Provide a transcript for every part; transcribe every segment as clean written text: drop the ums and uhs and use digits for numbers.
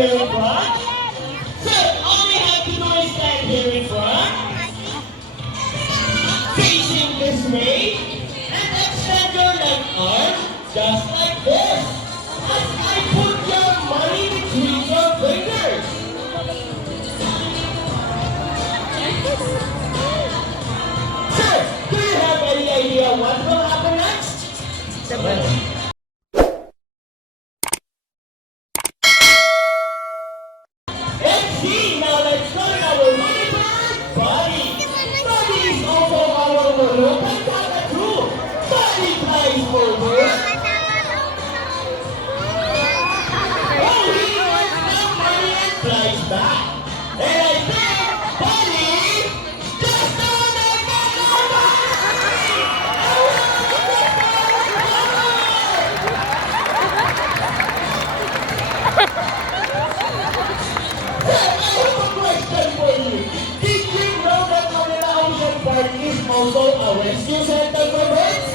here in front. So all we have to do is stand here in front, facing this way, and extend your left arm just like this. As I put your money between your fingers. Sir, do you have any idea what will happen next? Let's see. Now let's turn our money to body. Body is also our local cockatoo. Body flies over. Oh, he wants the money and flies back. And I think body just don't have more money. Question for you. Did you know that Manila Ocean Park is also a rescue center for birds?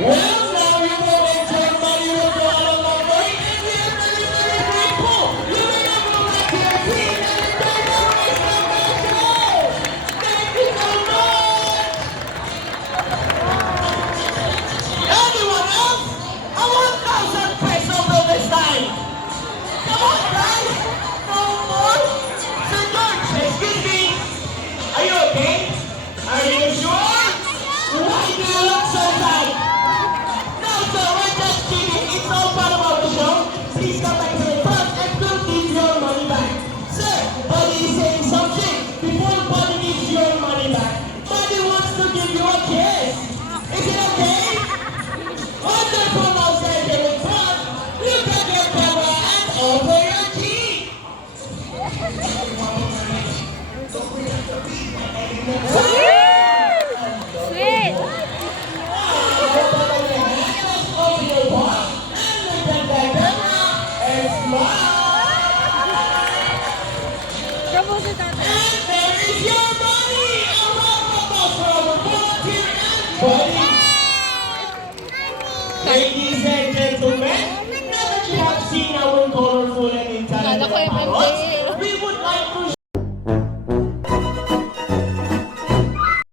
Well, now you know that your money will go out of our brain and we are very, very grateful. You may now go back to your team and enjoy the rest of the show. Thank you so much. Anyone else? A 1,000 peso bill this time. Come on, guys. No more. Sir George, excuse me. Are you okay? Are you sure? Why do you look so sad? No, sir, we're just kidding. It's all part of our show. Please come back to the front and we'll give your money back. Sir, Buddy is saying something. Before Buddy gives your money back, Buddy wants to give you a kiss. Is it okay? Wonderful, now stand here in front. Look at your camera and over your cheek. Sweet! Trouble si Tata. Ladies and gentlemen, now that you have seen our colorful and intelligent Kala ko yung parrots, MJ. we would like to